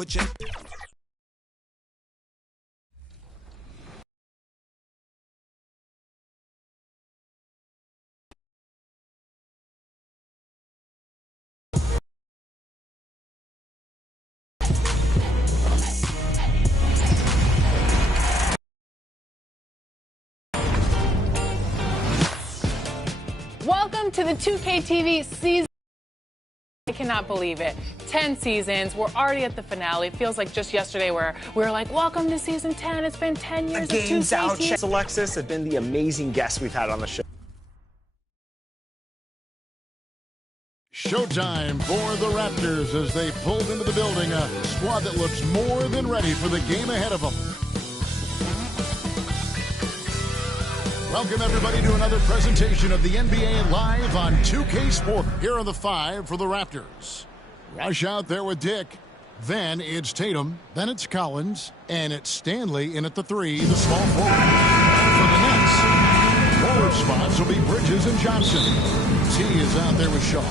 Put your... Welcome to the 2K TV season. I cannot believe it. 10 seasons. We're already at the finale. It feels like just yesterday where we were like, welcome to season 10. It's been 10 years of 2K TV. Alexis have been the amazing guests we've had on the show. Showtime for the Raptors as they pulled into the building, a squad that looks more than ready for the game ahead of them. Welcome, everybody, to another presentation of the NBA live on 2K Sport. Here are the 5 for the Raptors. Rush out there with Dick. Then it's Tatum. Then it's Collins. And it's Stanley in at the 3, the small forward. For the Nets, forward spots will be Bridges and Johnson. T is out there with Shaw.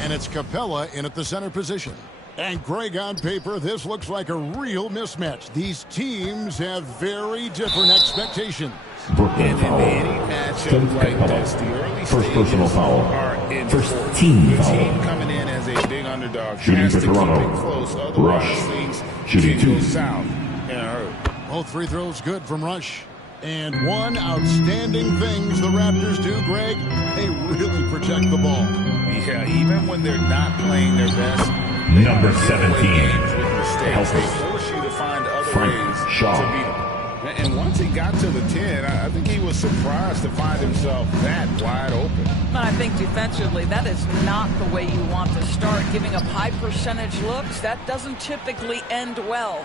And it's Capella in at the center position. And Greg, on paper, this looks like a real mismatch. These teams have very different expectations. Brooklyn foul. Tim Capella. First personal foul. First team foul. Coming in as a big underdog. Shooting for Toronto. Rush. Shooting 2. Both free throws good from Rush. And one outstanding things the Raptors do, Greg, they really protect the ball. Yeah, even when they're not playing their best. Number 17. They force you to find other ways to beat them. And once he got to the 10, I think he was surprised to find himself that wide open. I think defensively, that is not the way you want to start. Giving up high percentage looks, that doesn't typically end well.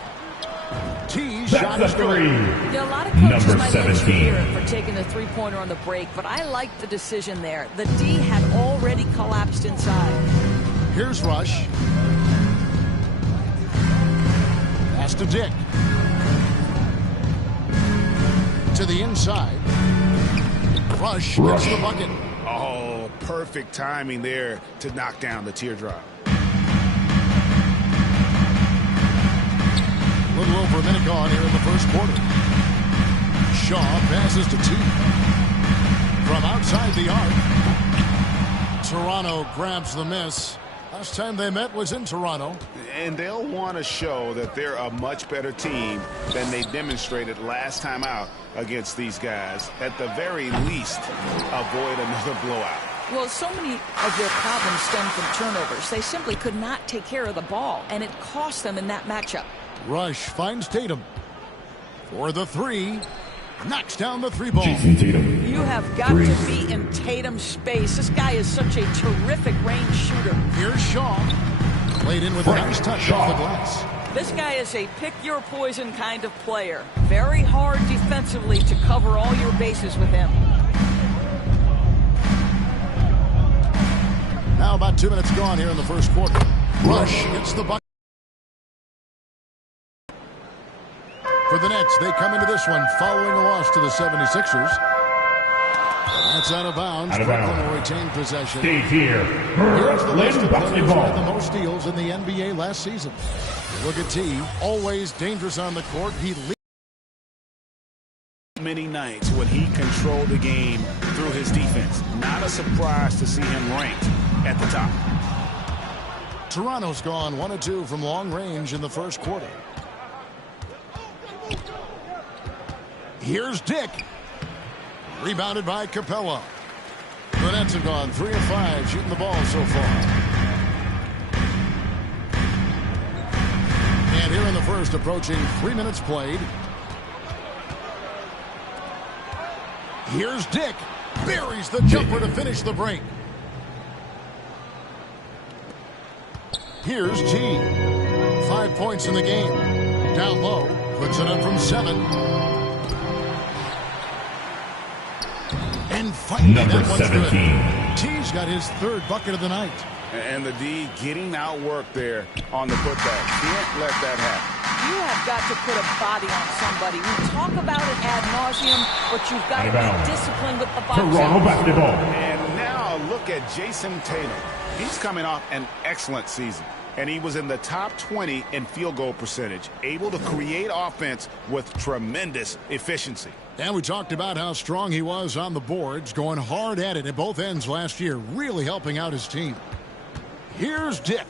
T shot is 3. Yeah, a lot of coaches Number might 17. let you for taking the three-pointer on the break, but I like the decision there. The D had already collapsed inside. Here's Rush. Pass to Dick. To the inside. Rush gets the bucket. Oh, perfect timing there to knock down the teardrop. A little over a minute gone here in the first quarter. Shaw passes to T. From outside the arc. Toronto grabs the miss. Last time they met was in Toronto. And they'll want to show that they're a much better team than they demonstrated last time out against these guys. At the very least, avoid another blowout. Well, so many of their problems stem from turnovers. They simply could not take care of the ball, and it cost them in that matchup. Rush finds Tatum. For the 3. Knocks down the 3 ball. Jason Tatum. You have got to be in Tatum's space. This guy is such a terrific range shooter. Here's Shaw. Played in with a nice touch off the glass. This guy is a pick-your-poison kind of player. Very hard defensively to cover all your bases with him. Now about 2 minutes gone here in the first quarter. Rush gets the bucket. For the Nets, they come into this one following a loss to the 76ers. That's out of bounds. Brooklyn will retain possession. Stay here. Here's the list of players who had the Basketball. most steals in the NBA last season. Look at T. Always dangerous on the court. He leads. Many nights when he controlled the game through his defense. Not a surprise to see him ranked at the top. Toronto's gone 1 of 2 from long range in the first quarter. Here's Dick. Rebounded by Capella. The Nets have gone 3 of 5 shooting the ball so far. And here in the first, approaching 3 minutes played. Here's Dick. Buries the jumper to finish the break. Here's T. 5 points in the game. Down low. Puts it up from 7. And finally, Number that one's 17. good. T's got his 3rd bucket of the night. And the D getting outworked there on the putback. Can't let that happen. You have got to put a body on somebody. We talk about it ad nauseum, but you've got to be disciplined with the box. Toronto basketball. And now look at Jason Tatum. He's coming off an excellent season. and he was in the top 20 in field goal percentage, able to create offense with tremendous efficiency. And we talked about how strong he was on the boards, going hard at it at both ends last year, really helping out his team. Here's Dick.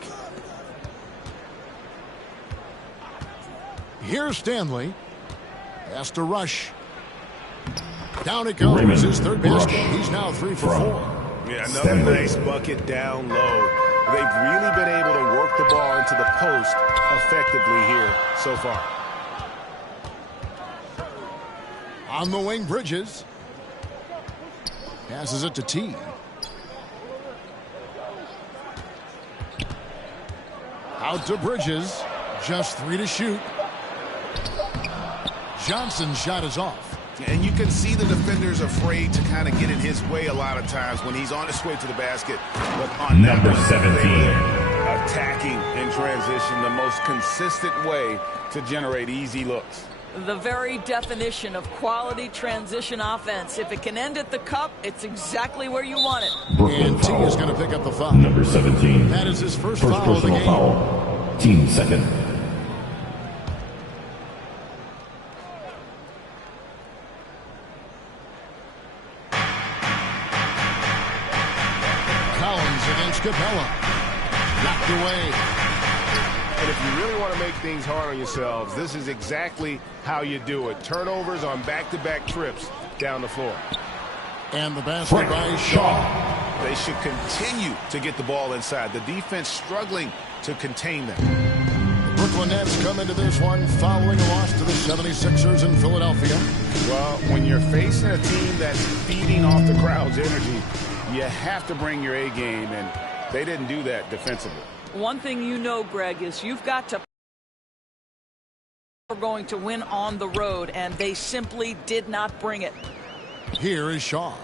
Here's Stanley. Has to rush. Down it goes. Raymond His third basket. Rush. He's now 3 for 4. Yeah, another nice bucket down low. They've really been able to work the ball into the post effectively here so far. On the wing, Bridges. Passes it to T. Out to Bridges. Just 3 to shoot. Johnson's shot is off. And you can see the defender's afraid to kind of get in his way a lot of times when he's on his way to the basket. But on Number 17. Attacking in transition, the most consistent way to generate easy looks. The very definition of quality transition offense. If it can end at the cup, it's exactly where you want it. And T is going to pick up the foul. Number 17. That is his first foul of the personal game. foul. Team second. Against Capella. Knocked away. And if you really want to make things hard on yourselves, this is exactly how you do it. Turnovers on back-to-back trips down the floor. And the basket by Shaw. They should continue to get the ball inside. The defense struggling to contain them. The Brooklyn Nets come into this one following a loss to the 76ers in Philadelphia. Well, when you're facing a team that's feeding off the crowd's energy, you have to bring your A game, and they didn't do that defensively. One thing you know, Greg, is you've got to are going to win on the road, and they simply did not bring it. Here is Shaw.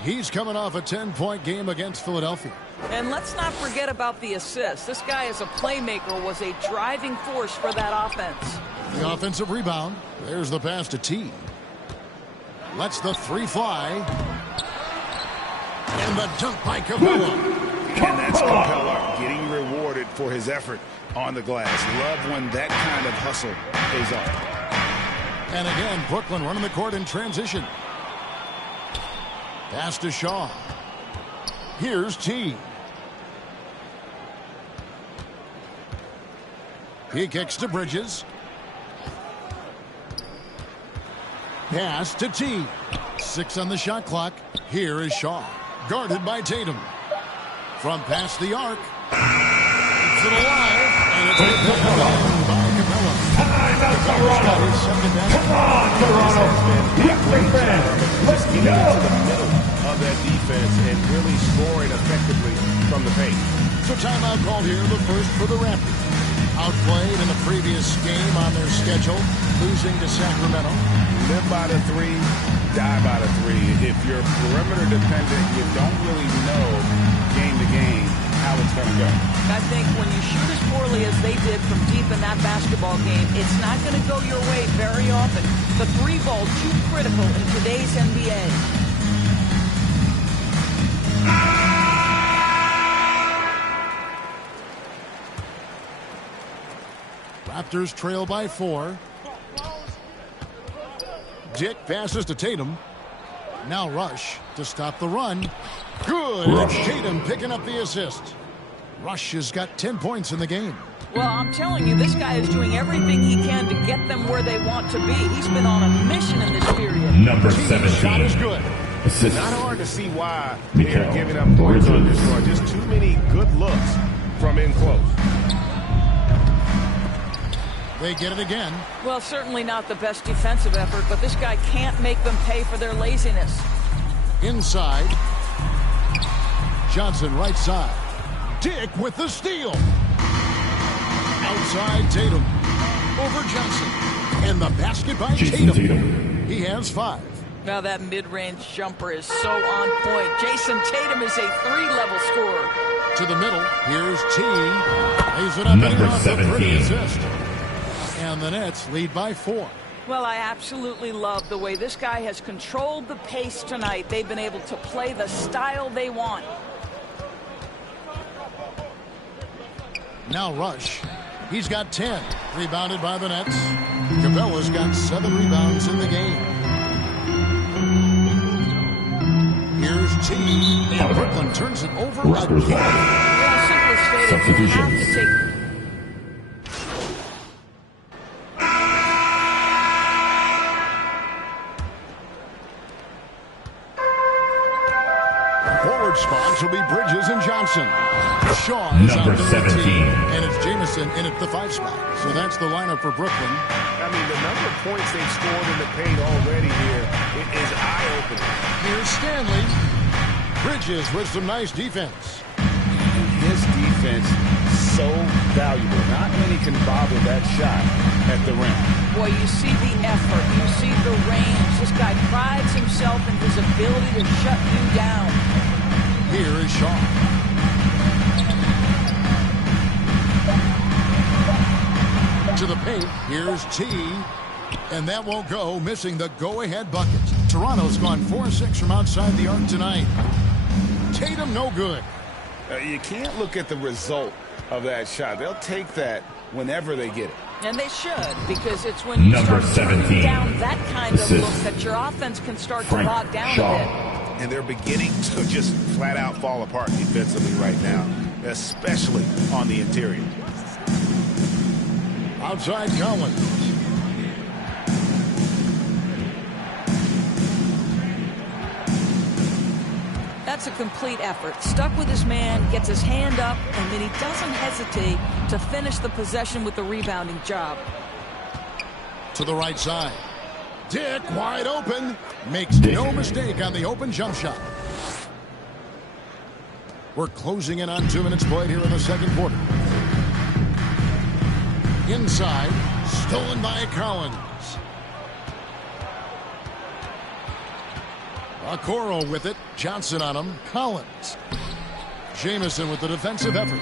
He's coming off a 10-point game against Philadelphia. And let's not forget about the assist. This guy as a playmaker was a driving force for that offense. The offensive rebound. There's the pass to T. Lets the 3 fly. And the dunk by Capella. And that's Capella getting rewarded for his effort on the glass. Love when that kind of hustle pays off. And again, Brooklyn running the court in transition. Pass to Shaw. Here's T. He kicks to Bridges. Pass to T. 6 on the shot clock. Here is Shaw. Guarded by Tatum. From past the arc. Keeps it alive. And it's picked up by Capella. Come on, Toronto. Let's Getting go. into the middle of that defense and really scoring effectively from the paint. So timeout called here, the first for the Raptors. Outplayed in the previous game on their schedule, losing to Sacramento. Live by the 3, die by the 3. If you're perimeter dependent, you don't really know game to game how it's going to go. I think when you shoot as poorly as they did from deep in that basketball game, it's not going to go your way very often. The 3 ball too critical in today's NBA. Raptors trail by 4. Dick passes to Tatum. Now Rush to stop the run. Good. Rush. It's Tatum picking up the assist. Rush has got 10 points in the game. Well, I'm telling you, this guy is doing everything he can to get them where they want to be. He's been on a mission in this period. Number Tatum's shot is 17. good. Assist. Not hard to see why they're giving up points on this run. Just too many good looks from in close. They get it again. Well, certainly not the best defensive effort, but this guy can't make them pay for their laziness. Inside. Johnson right side. Dick with the steal. Outside Tatum. Over Johnson. And the basket by Jason Tatum. Tatum. He has 5. Now that mid-range jumper is so on point. Jason Tatum is a 3-level scorer. To the middle. Here's T. Lays it up Number and off the pretty 17. assist. And the Nets lead by 4. Well, I absolutely love the way this guy has controlled the pace tonight. They've been able to play the style they want. Now Rush. He's got 10. Rebounded by the Nets. Cabela's got 7 rebounds in the game. Here's T. And Brooklyn turns it over Raptors again. Well, simply stated, you have to take... Forward spots will be Bridges and Johnson. Shaw is Number out there 17. and it's Jamison in at the 5 spot. So that's the lineup for Brooklyn. I mean, the number of points they've scored in the paint already here is eye-opening. Here's Stanley. Bridges with some nice defense. His defense so valuable. Not many can bother that shot at the rim. Boy, you see the effort. You see the range. This guy prides himself in his ability to shut you down. Here is Shaw. To the paint. Here's T. And that won't go, missing the go-ahead bucket. Toronto's gone 4-6 from outside the arc tonight. Tatum no good. You can't look at the result of that shot. They'll take that whenever they get it. And they should, because it's when you Number start turning 17. down that kind of Assist. look that your offense can start Frank to bog down Shaw. a bit. And they're beginning to just flat out fall apart defensively right now, especially on the interior. Outside Collins. That's a complete effort. Stuck with his man, gets his hand up, and then he doesn't hesitate to finish the possession with the rebounding job. To the right side. Dick wide open. Makes no mistake on the open jump shot. We're closing in on 2 minutes played here in the second quarter. Inside. Stolen by Collins. Okoro with it. Johnson on him. Collins. Jamison with the defensive effort.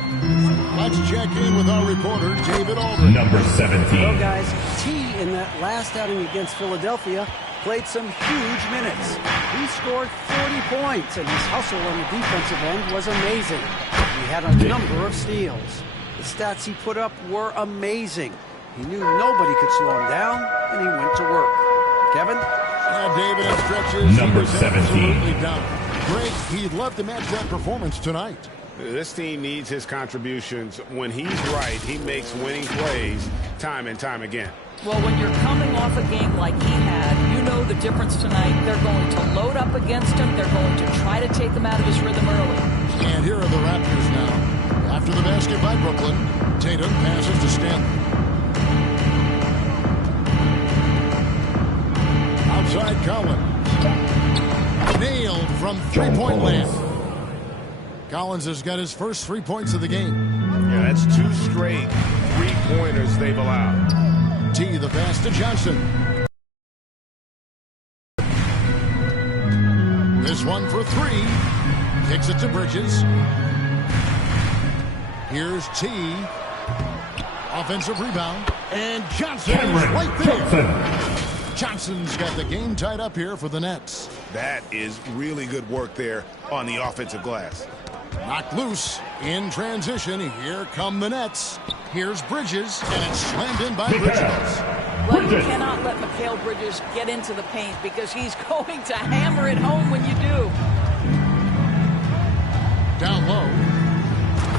Let's check in with our reporter, David Aldridge. Number 17. Well, guys, T in that last outing against Philadelphia played some huge minutes. He scored 40 points, and his hustle on the defensive end was amazing. He had a number of steals. The stats he put up were amazing. He knew nobody could slow him down, and he went to work. Kevin? David at stretches. Number He was 17. absolutely down. Greg, he'd love to match that performance tonight. This team needs his contributions. When he's right, he makes winning plays time and time again. Well, when you're coming off a game like he had, you know the difference tonight. They're going to load up against him. They're going to try to take him out of his rhythm early. And here are the Raptors now. After the basket by Brooklyn, Tatum passes to Stanley. Outside Collins. Nailed from three-point land. Collins has got his first 3 points of the game. Yeah, that's 2 straight three-pointers they've allowed. T, the pass to Johnson. This one for 3. Kicks it to Bridges. Here's T. Offensive rebound. And Johnson is right there. Johnson's got the game tied up here for the Nets. That is really good work there on the offensive glass. Knocked loose in transition. Here come the Nets. Here's Bridges, and it's slammed in by Bridges. Well, you cannot let Mikal Bridges get into the paint because he's going to hammer it home when you do. Down low.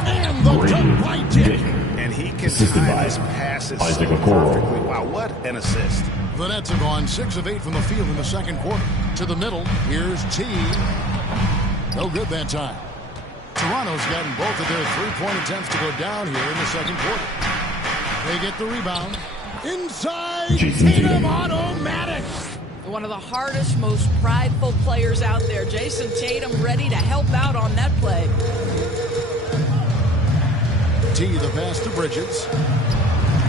And the dunk by Dick. And he can Assisted time by his passes Isaac so Okoro. perfectly. Wow, what an assist. The Nets have gone 6 of 8 from the field in the second quarter. To the middle. Here's T. No good that time. Toronto's gotten both of their three-point attempts to go down here in the second quarter. They get the rebound. Inside. Tatum automatic. One of the hardest, most prideful players out there. Jason Tatum ready to help out on that play. T, the pass to Bridges.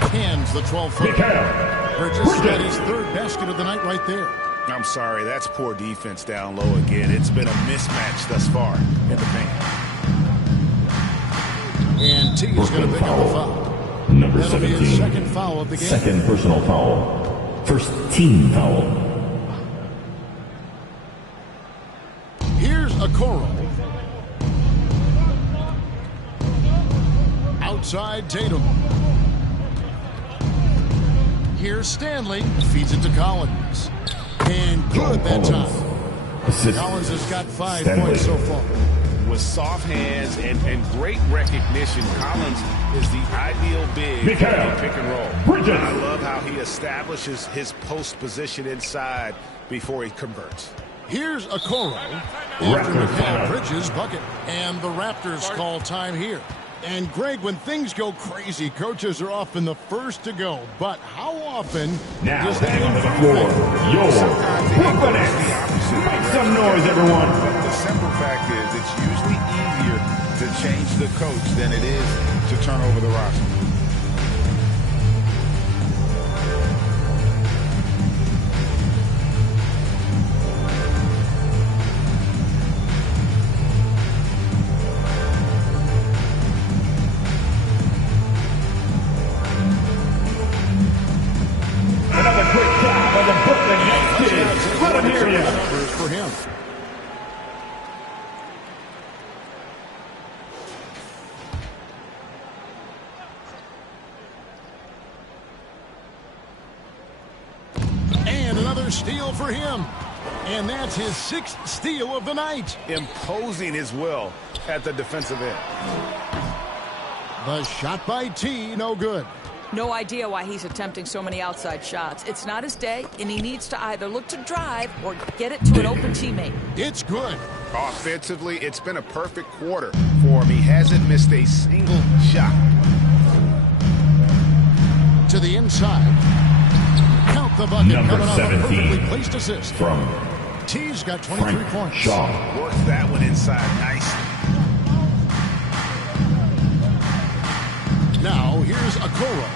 Hands the 12-footer. Bridges got his 3rd basket of the night right there. I'm sorry, that's poor defense down low again. It's been a mismatch thus far in the paint. And T is going to pick up the foul. Number That'll be 17. his second foul of the game. Second personal foul. First team foul. Here's Okoro. outside Tatum. Here's Stanley. Feeds it to Collins. And good that time. Collins has got 5 points so far. With soft hands and great recognition, Collins is the ideal big for pick and roll. I love how he establishes his post position inside before he converts. Here's Okoro after Mikal Bridges' bucket. And the Raptors call time here. And, Greg, when things go crazy, coaches are often the first to go. But how often does that on the floor? Brooklyn Nets. Make some noise, everyone. But the simple fact is it's usually easier to change the coach than it is to turn over the roster. For him. And another steal for him. And that's his 6th steal of the night. Imposing his will at the defensive end. The shot by T, no good. No idea why he's attempting so many outside shots. It's not his day, and he needs to either look to drive or get it to an open teammate. It's good. Offensively, it's been a perfect quarter for him. He hasn't missed a single shot. To the inside. Count the bucket. Number coming off a 17 perfectly placed assist. From T's got 23 points. Shaw. Works that one inside nicely. Now, here's Okoro.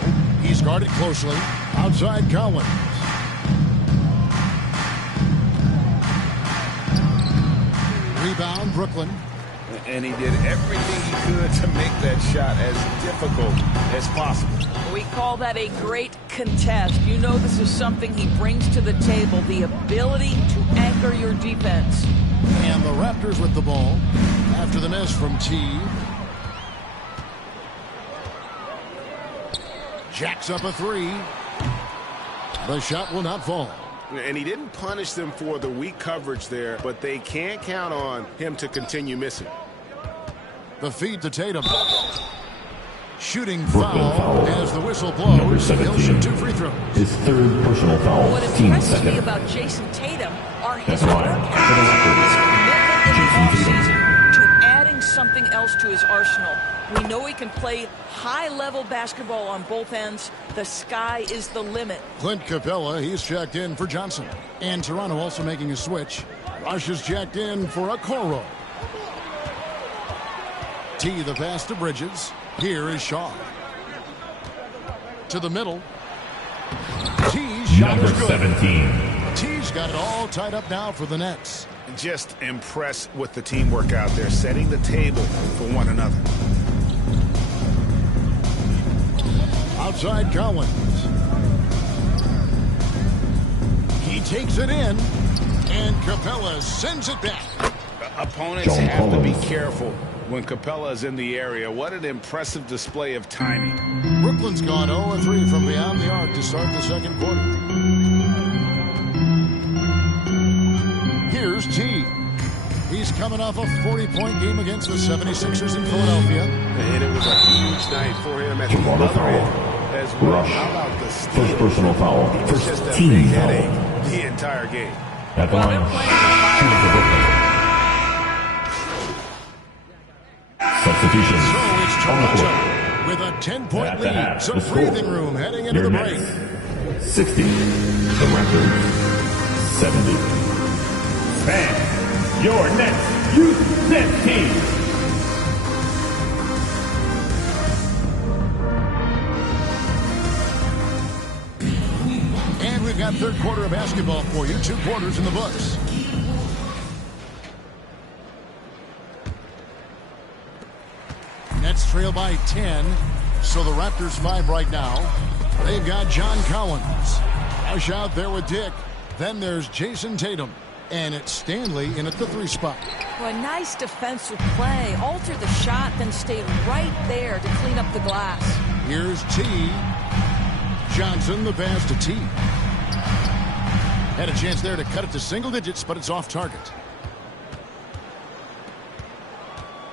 He's guarded closely. Outside Collins. Rebound, Brooklyn. And he did everything he could to make that shot as difficult as possible. We call that a great contest. You know this is something he brings to the table, the ability to anchor your defense. And the Raptors with the ball. After the miss from T. Jacks up a 3. The shot will not fall. And he didn't punish them for the weak coverage there, but they can't count on him to continue missing. The feed to Tatum. Shooting foul as the whistle blows. He'll shoot 2 free throws. His 3rd personal foul. What impresses me about Jason Tatum are his work to adding something else to his arsenal. We know he can play high-level basketball on both ends. The sky is the limit. Clint Capella, he's checked in for Johnson. And Toronto also making a switch. Rush is checked in for Okoro. T, the pass to Bridges. Here is Shaw. To the middle. T's shot is good. 17. T's got it all tied up now for the Nets. Just impressed with the teamwork out there, setting the table for one another. Outside Collins. He takes it in. And Capella sends it back. Opponents have to be careful when Capella is in the area. What an impressive display of timing. Brooklyn's gone 0-3 from beyond the arc to start the second quarter. Here's T. He's coming off a 40-point game against the 76ers in Philadelphia. And it was a huge night for him at the other end as well. How about the steal? 1st personal foul. It was 1st just a team big foul. headache the entire game. At the line. Shooting for Brooklyn. Substitution. So it's Toronto with a 10-point lead. Some breathing room heading into the break. 60. The Raptors 70. Fans, your next Youth Net team. And we've got 3rd quarter of basketball for you. 2 quarters in the books. Nets trail by 10. So the Raptors 5 right now. They've got John Collins. Rush out there with Dick. Then there's Jason Tatum. And it's Stanley in at the 3 spot. Well, a nice defensive play. Alter the shot, then stay right there to clean up the glass. Here's T. Johnson, the pass to T. Had a chance there to cut it to single digits, but it's off target.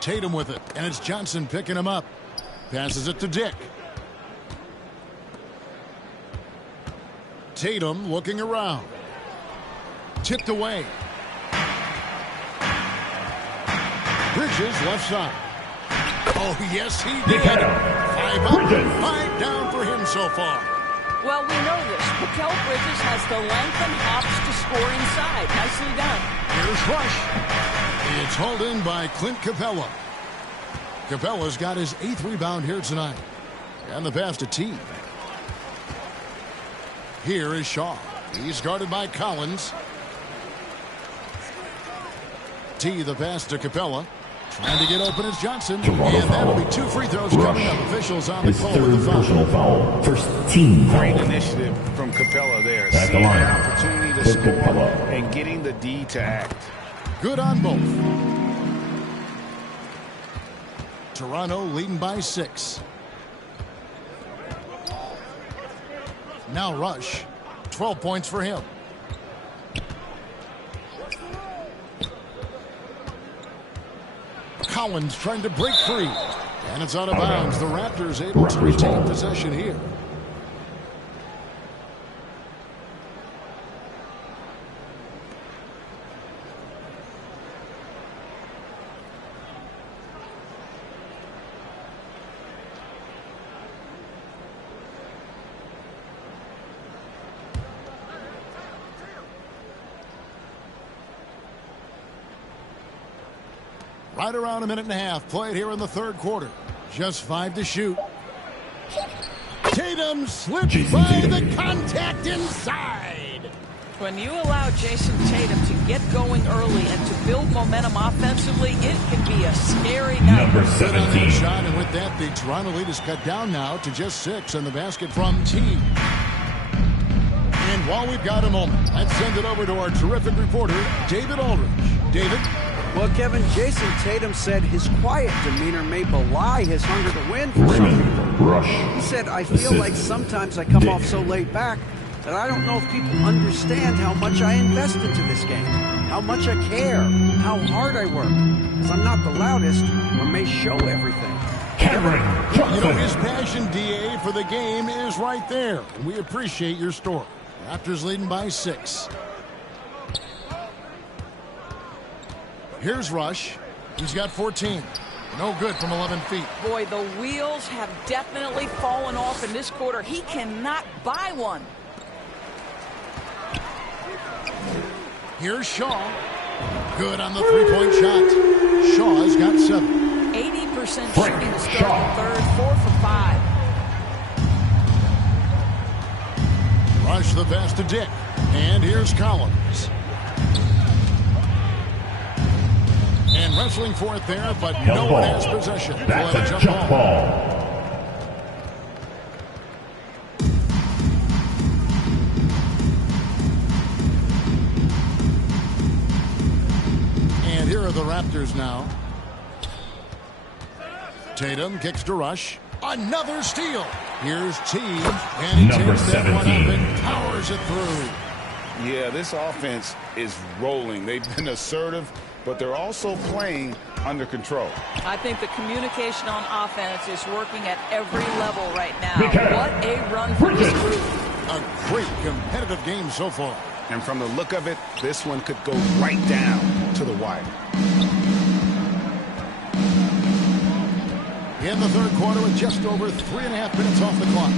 Tatum with it, and it's Johnson picking him up. Passes it to Dick. Tatum looking around. Tipped away. Bridges left side. Oh, yes, he did. 5 up, 5 down for him so far. Well, we know this. Mikal Bridges has the length and hops to score inside. Nicely done. Here's Rush. It's hauled in by Clint Capella. Capella's got his 8th rebound here tonight. And the pass to T. Here is Shaw. He's guarded by Collins. T, the pass to Capella. Trying to get open is Johnson. And that'll be 2 free throws coming up. Officials on the call with the personal foul. First team foul. Great initiative from Capella there. At the Seeing line. an opportunity to score Capella. and getting the D to act. Good on both. Toronto leading by 6. Now Rush. 12 points for him. Collins trying to break free. And it's out of bounds. The Raptors able to retain possession here. Right around a minute and a half played here in the 3rd quarter. Just 5 to shoot. Tatum slips by the contact inside. When you allow Jason Tatum to get going early and to build momentum offensively, it can be a scary night. Number 17. Shot, and with that, the Toronto lead is cut down now to just 6, and the basket from T. And while we've got a moment, let's send it over to our terrific reporter, David Aldridge. David? Well, Kevin, Jason Tatum said his quiet demeanor may belie his hunger to win for some people. Rush. He said, I feel like sometimes I come off so laid back that I don't know if people understand how much I invest into this game, how much I care, how hard I work, because I'm not the loudest or may show everything. Cameron Johnson. You know, his passion, DA, for the game is right there. And we appreciate your story. Raptors leading by 6. Here's Rush. He's got 14. No good from 11 feet. Boy, the wheels have definitely fallen off in this quarter. He cannot buy one. Here's Shaw. Good on the 3-point shot. Shaw's got 7. 80% shooting to start the 3rd, 4 for 5. Rush the pass to Dick. And here's Collins. And wrestling for it there, but no one has possession. That's a jump ball. And here are the Raptors now. Tatum kicks to Rush. Another steal. Here's T. And he Number takes that one up 17. and powers it through. Yeah, this offense is rolling. They've been assertive, but they're also playing under control. I think the communication on offense is working at every level right now. Mikal What a run for this group. A great competitive game so far. And from the look of it, this one could go right down to the wire. In the 3rd quarter with just over 3.5 minutes off the clock.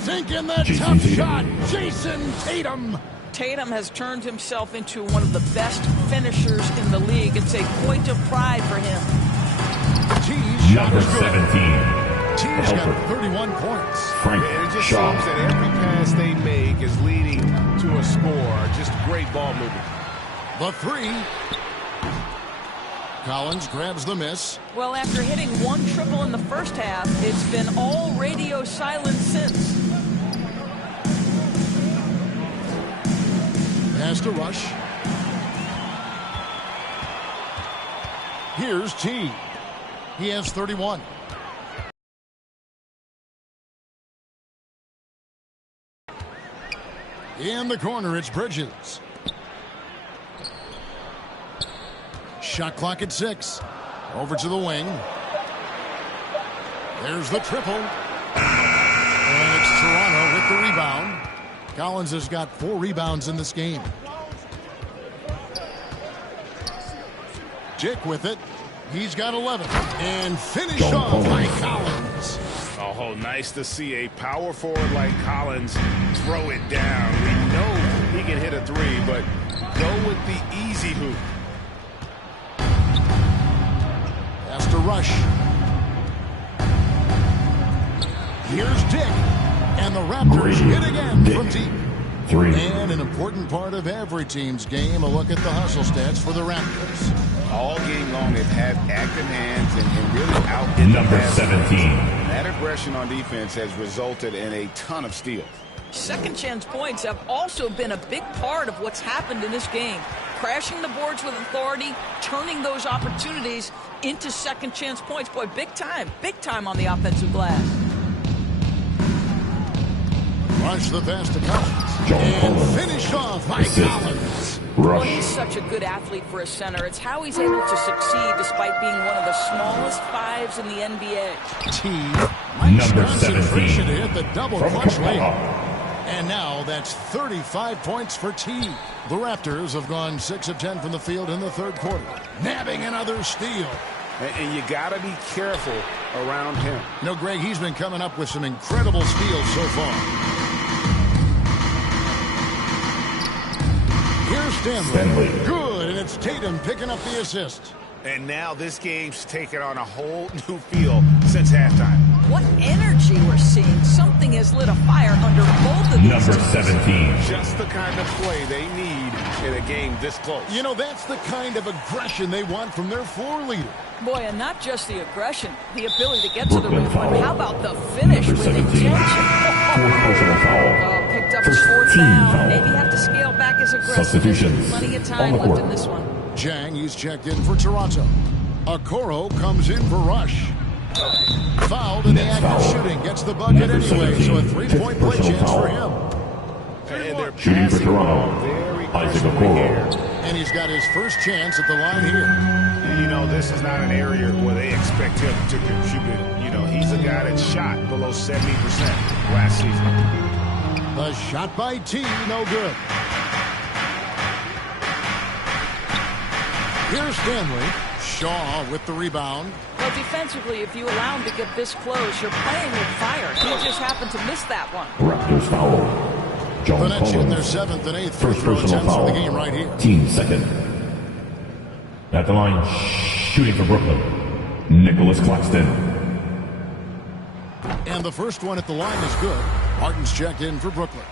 Sinking the tough shot, Jason Tatum. Tatum has turned himself into one of the best finishers in the league. It's a point of pride for him. T's shot Number is good. 17. T's got 31 points. Frank And it just Shaw. seems that every pass they make is leading to a score. Just great ball movement. The 3. Collins grabs the miss. Well, after hitting 1 triple in the first half, it's been all radio silence since. Pass to Rush. Here's T. He has 31. In the corner, it's Bridges. Shot clock at 6. Over to the wing. There's the triple. And it's Toronto with the rebound. Collins has got 4 rebounds in this game. Dick with it. He's got 11. And finish off by Collins. Oh, nice to see a power forward like Collins throw it down. We know he can hit a 3, but go with the easy hoop. Has to rush. Here's Dick. And the Raptors hit again from deep. 3. And an important part of every team's game, a look at the hustle stats for the Raptors. All game long, they've had active hands and really out in Number 17. That aggression on defense has resulted in a ton of steals. Second chance points have also been a big part of what's happened in this game. Crashing the boards with authority, turning those opportunities into second chance points. Boy, big time on the offensive glass. Rush the pass to Collins. And finish off by Collins. Well, he's such a good athlete for a center. It's how he's able to succeed despite being one of the smallest 5s in the NBA. T. Nice Number concentration 17. to hit the double clutch layup. And now that's 35 points for T. The Raptors have gone 6 of 10 from the field in the third quarter. Nabbing another steal. And you got to be careful around him. You know, Greg, he's been coming up with some incredible steals so far. Here's Stanley. Good, and it's Tatum picking up the assist. And now this game's taken on a whole new feel since halftime. What energy we're seeing. Something has lit a fire under both of these Number teams. 17. Just the kind of play they need in a game this close. You know, that's the kind of aggression they want from their floor leader. Boy, and not just the aggression, the ability to get to the Brooklyn rim, but foul. how about the finish Number with 17. intention? Fourth personal foul. Picked up First his 4th team foul. foul. Maybe have to scale back his aggressiveness. Substitutions Plenty of on time the left court. in this one. Jang, he's checked in for Toronto. Okoro comes in for Rush. Fouled in the Next act of foul. shooting. Gets the bucket Number anyway, so a 17. three-point Fifth play personal chance foul. for him. And they're Shooting for passing the ball Toronto, very Isaac crisply here. Okoro. And he's got his first chance at the line here. You know, this is not an area where they expect him to contribute. You know, he's a guy that shot below 70% last season. The shot by T, no good. Here's Stanley. Shaw with the rebound. Well, defensively, if you allow him to get this close, you're playing with fire. He just happened to miss that one. Raptors foul. The John Nets shooting their Collins. 7th and 8th free First throw personal attempts foul. of the game right here. Team second. At the line, shooting for Brooklyn, Nicholas Claxton. And the first one at the line is good. Martin's checked in for Brooklyn.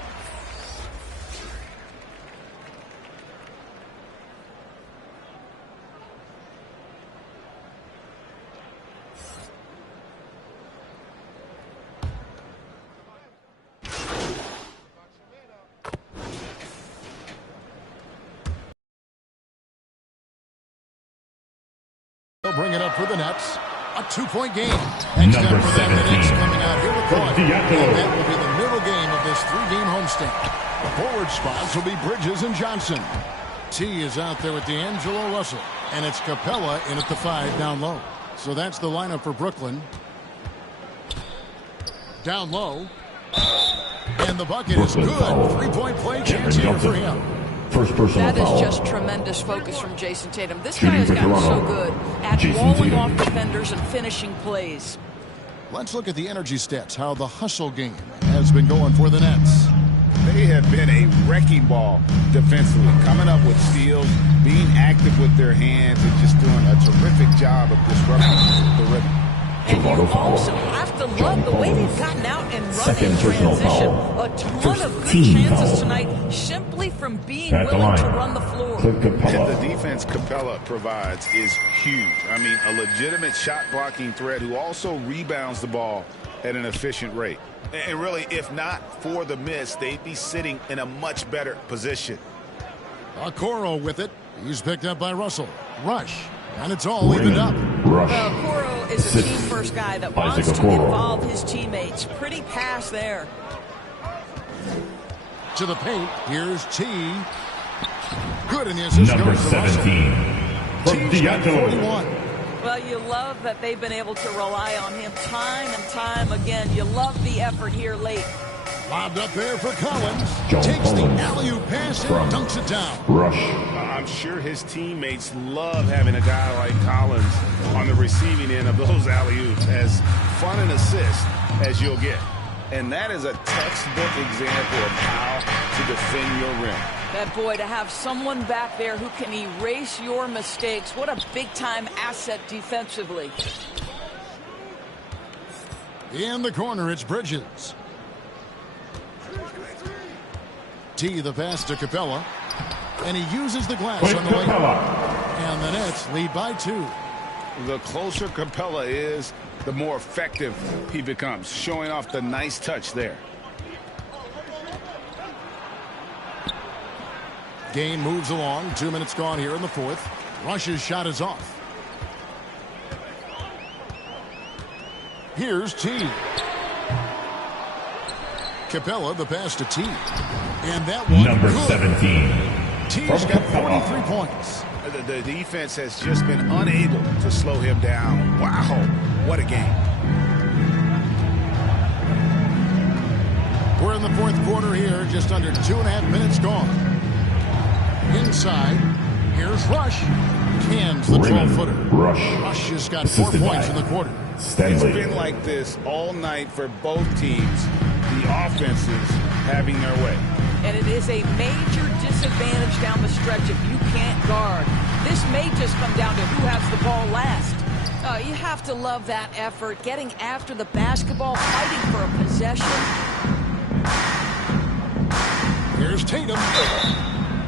They'll bring it up for the Nets. A 2-point game. Next Number up for them, the 17. Nets coming out here with one. D'Angelo. And that will be the middle game of this 3-game homestand. The forward spots will be Bridges and Johnson. T is out there with D'Angelo Russell. And it's Capella in at the 5 down low. So that's the lineup for Brooklyn. Down low. And the bucket is Brooklyn good. foul. 3-point play Cameron chance here for Johnson. him. First personal That is foul. just tremendous focus from Jason Tatum. This guy Shooting has for gotten so Toronto, good at Jason walling Tatum. off defenders and finishing plays. Let's look at the energy stats, how the hustle game has been going for the Nets. They have been a wrecking ball defensively, coming up with steals, being active with their hands, and just doing a terrific job of disrupting the rhythm. And you Toronto foul. also have to John love the way Collins. they've gotten out and run Second in personal transition. foul. A ton First of good team chances foul. tonight simply from being At the willing line, to run the floor. Clint And Capella. the defense Capella provides is huge. I mean, a legitimate shot blocking threat who also rebounds the ball at an efficient rate. And really, if not for the miss, they'd be sitting in a much better position. Okoro with it. He's picked up by Russell. Rush. And it's all evened up. Coro is a team-first guy that wants to involve his teammates. Pretty pass there. To the paint. Here's T. Good in the assist. Number 17. From D'Angelo. 41. Well, you love that they've been able to rely on him time and time again. You love the effort here late. Lobbed up there for Collins. Takes the alley-oop pass and dunks it down. Rush. I'm sure his teammates love having a guy like Collins on the receiving end of those alley-oops. As fun an assist as you'll get. And that is a textbook example of how to defend your rim. That boy, to have someone back there who can erase your mistakes. What a big-time asset defensively. In the corner, it's Bridges. T, the pass to Capella. And he uses the glass on the way. And the Nets lead by 2. The closer Capella is, the more effective he becomes, showing off the nice touch there. Game moves along. 2 minutes gone here in the fourth. Rush's shot is off. Here's T. Capella, the pass to T. And that one Number good. 17. T's got 43 points. The defense has just been unable to slow him down. Wow, what a game. We're in the fourth quarter here, just under 2.5 minutes gone. Inside, here's Rush. Cans the 12-footer. Rush has got 4 points in the quarter. Stanley. It's been like this all night for both teams. The offenses having their way. And it is a major disadvantage down the stretch if you can't guard. This may just come down to who has the ball last. You have to love that effort, getting after the basketball, fighting for a possession. Here's Tatum.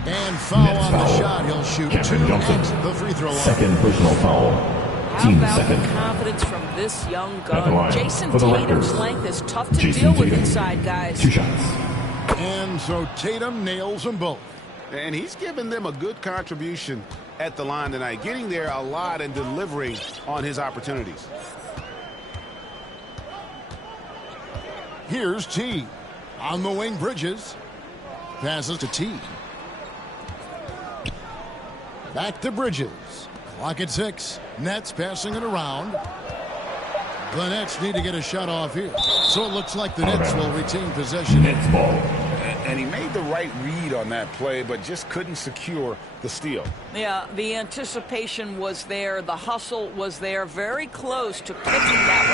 And foul on the shot. He'll shoot 2 at the free throw line. Second personal foul. How about the confidence from this young gun? Jason Tatum's length is tough to deal with inside, guys. 2 shots. And so Tatum nails them both. And he's given them a good contribution at the line tonight, getting there a lot and delivering on his opportunities. Here's T. On the wing, Bridges. Passes to T. Back to Bridges. Clock at 6. Nets passing it around. The Nets need to get a shot off here. So it looks like the Nets will retain possession. Nets ball. And he made the right read on that play, but just couldn't secure the steal. Yeah, the anticipation was there. The hustle was there. Very close to picking that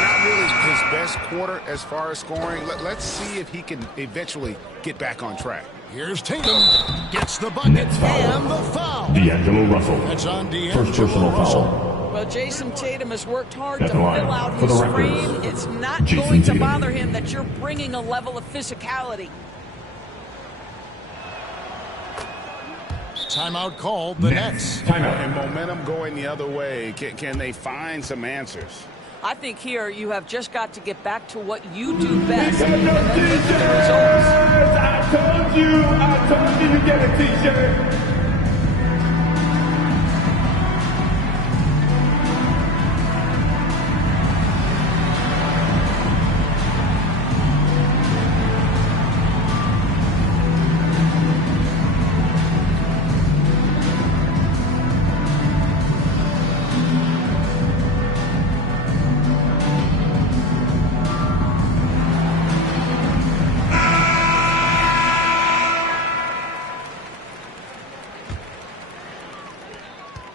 Not really his best quarter as far as scoring. Let's see if he can eventually get back on track. Here's Tatum. Gets the bucket and the foul. D'Angelo Russell. That's on D'Angelo First personal Russell. foul. Well, Jason Tatum has worked hard to At fill the line out for the his Raptors, frame. It's not Jason going to Tatum. bother him that you're bringing a level of physicality. Timeout called. The Nets. Timeout. And momentum going the other way. Can they find some answers? I think here you have just got to get back to what you do best. And then look for the results. I told you to get a t-shirt.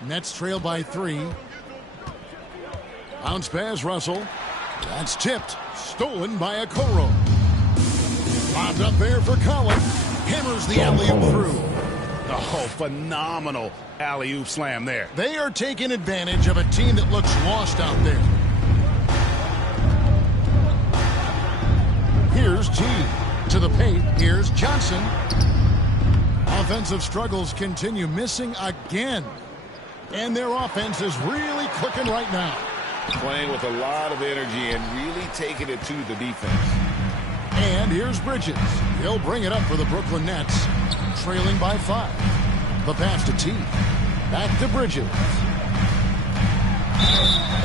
Nets trail by 3. Bounce pass, Russell. That's tipped. Stolen by Okoro. Lobbed up there for Collins. Hammers the alley-oop through. Oh, phenomenal alley-oop slam there. They are taking advantage of a team that looks lost out there. Here's T. To the paint. Here's Johnson. Offensive struggles continue, missing again. And their offense is really clicking right now. Playing with a lot of energy and really taking it to the defense. And here's Bridges. He'll bring it up for the Brooklyn Nets, trailing by 5. The pass to T. Back to Bridges.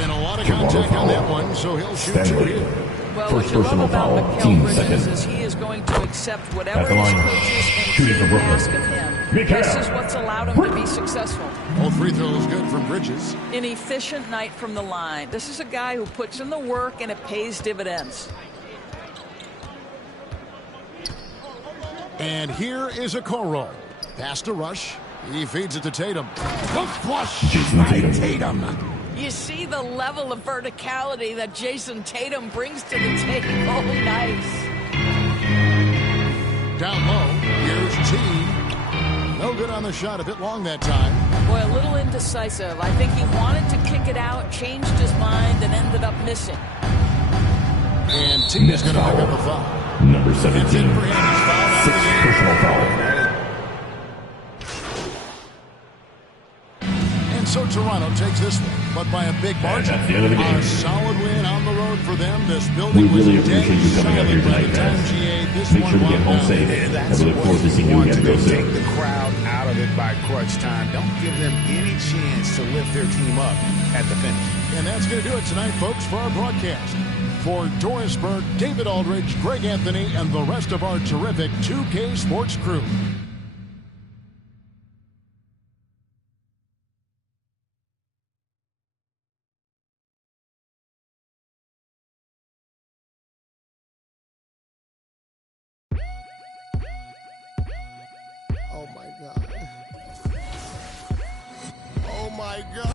And a lot of contact on that one, so he'll shoot two here. Well, First what you personal love about foul, Mikal team Bridges second. is he is going to accept whatever At the his line, coaches and shooting team for Brooklyn. ask of him. Mikal. This is what's allowed him to be successful. All free throws good from Bridges. An efficient night from the line. This is a guy who puts in the work and it pays dividends. And here is a Okoro. Pass to Rush. He feeds it to Tatum. The flush Jason by Tatum. Tatum. You see the level of verticality that Jason Tatum brings to the table. Nice. Down low. Here's T. No good on the shot. A bit long that time. Boy, a little indecisive. I think he wanted to kick it out, changed his mind, and ended up missing. And T is going to pick up a foul. Number It's 17. in for him. He's fouled out of the Sixth game. personal foul. And so Toronto takes this one, but by a big margin. that's the end of the game. A solid win on the road for them. This building We really was dead appreciate you coming out here solid by tonight, the time guys. GA this Make one sure to get wound home down. safe. And And that's we look forward to seeing you want again to real do. Take soon. the crowd out of it by crunch time. Don't give them any chance to lift their team up at the finish. And that's going to do it tonight, folks, for our broadcast. For Doris Burke, David Aldridge, Greg Anthony, and the rest of our terrific 2K Sports crew. Oh my God. Oh my God.